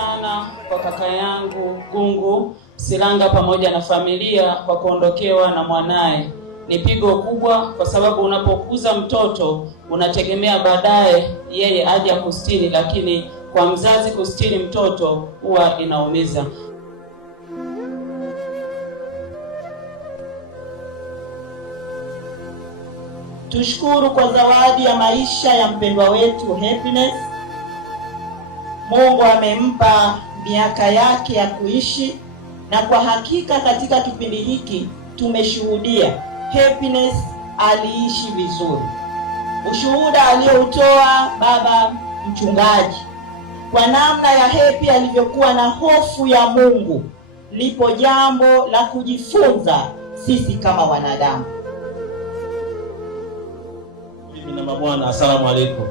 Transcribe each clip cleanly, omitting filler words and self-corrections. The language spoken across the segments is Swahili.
sana kwa kaka yangu Gungu Msilanga pamoja na familia kwa kuondokewa na mwanaye. Ni pigo kubwa kwa sababu unapokuza mtoto unategemea baadaye yeye aje kustiri, lakini kwa mzazi kustiri mtoto huwa inaumiza. Tushukuru kwa zawadi ya maisha ya mpendwa wetu Happiness. Mungu amempa miaka yake ya kuishi, na kwa hakika katika kipindi hiki tumeshuhudia Happiness aliishi vizuri. Ushuhuda aliyoutoa baba mchungaji kwa namna ya Happy alivyokuwa na hofu ya Mungu, lipo jambo la kujifunza sisi kama wanadamu. Bwana, asalamu alaykum.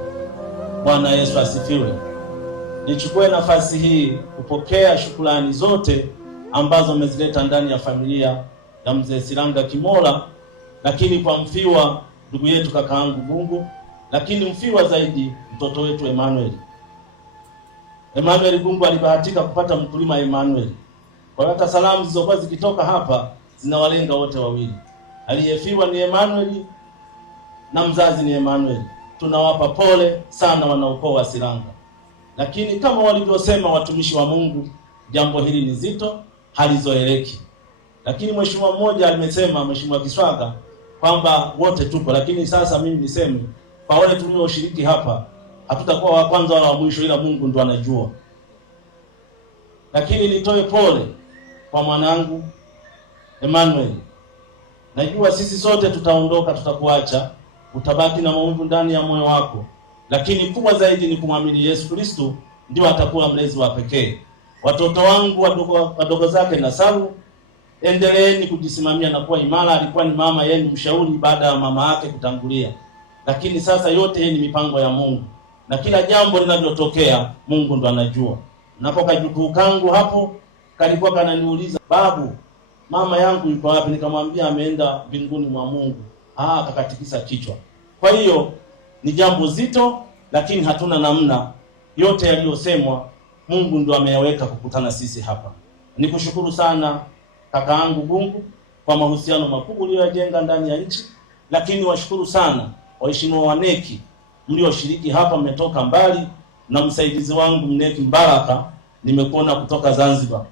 Bwana Yesu asifiwe. Nichukue nafasi hii kupokea shukrani zote ambazo mmezileta ndani ya familia ya mzee Silanga Kimola, lakini kwa mfiwa ndugu yetu kakaangu Gungu, lakini mfiwa zaidi mtoto wetu Emmanuel. Emmanuel Gungu alibahatika kupata mkulima Emmanuel. Kwa hata salamu zilizokuwa zikitoka hapa zinawalenga wote wawili. Aliyefiwa ni Emmanuel na mzazi ni Emmanuel. Tunawapa pole sana wanaukoo wa Silanga. Lakini kama walivyosema watumishi wa Mungu, jambo hili ni zito, halizoeleki. Lakini mheshimiwa mmoja alimesema, Mheshimiwa Kiswaga, kwamba wote tupo, lakini sasa mimi niseme kwa wale tulioshiriki hapa, hatutakuwa wa kwanza wala wa mwisho, ila Mungu ndo anajua. Lakini nitoe pole kwa mwanangu Emmanuel. Najua sisi sote tutaondoka, tutakuacha, utabaki na maumivu ndani ya moyo wako, lakini kubwa zaidi ni kumwamini Yesu Kristo, ndio atakuwa mlezi wa pekee. Watoto wangu wadogo zake na Salu, endeleeni kujisimamia na kuwa imara. Alikuwa ni mama yenu mshauri baada ya mama yake kutangulia, lakini sasa yote hii ni mipango ya Mungu, na kila jambo linalotokea Mungu ndo anajua. Napo kajukuu kangu hapo kalikuwa kananiuliza, babu, mama yangu yuko wapi? Nikamwambia ameenda mbinguni mwa Mungu. Kakatikisa kichwa. Kwa hiyo ni jambo zito, lakini hatuna namna. Yote yaliyosemwa Mungu ndo ameyaweka kukutana sisi hapa. Nikushukuru sana kakaangu Gungu kwa mahusiano makubwa uliyojenga ndani ya nchi, lakini washukuru sana waheshimiwa waneki mlioshiriki hapa, mmetoka mbali, na msaidizi wangu Mneki Mbaraka nimekuona kutoka Zanzibar.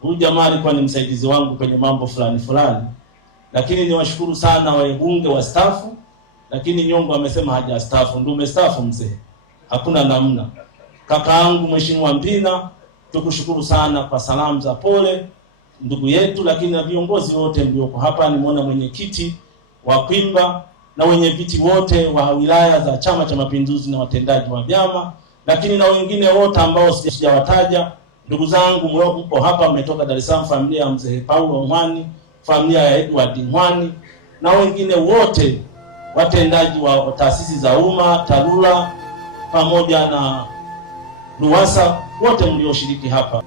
Huyu jamaa alikuwa ni msaidizi wangu kwenye mambo fulani fulani. Lakini niwashukuru sana wabunge wa stafu, lakini Nyongo amesema haja stafu, ndio umestafu mzee. Hakuna namna. Kakaangu Mheshimiwa Mpina, tukushukuru sana kwa salamu za pole ndugu yetu, lakini na viongozi wote mlioko hapa. Nimeona mwenyekiti wa Kwimba na wenye viti wote wa wilaya za Chama cha Mapinduzi na watendaji wa vyama, lakini na wengine wote ambao sijawataja. Ndugu zangu mko hapa, mmetoka Dar es Salaam, familia ya mzee Paulo Mwani, familia ya Edward Mwani, na wengine wote watendaji wa taasisi za umma, TARURA pamoja na RUWASA, wote mlioshiriki hapa.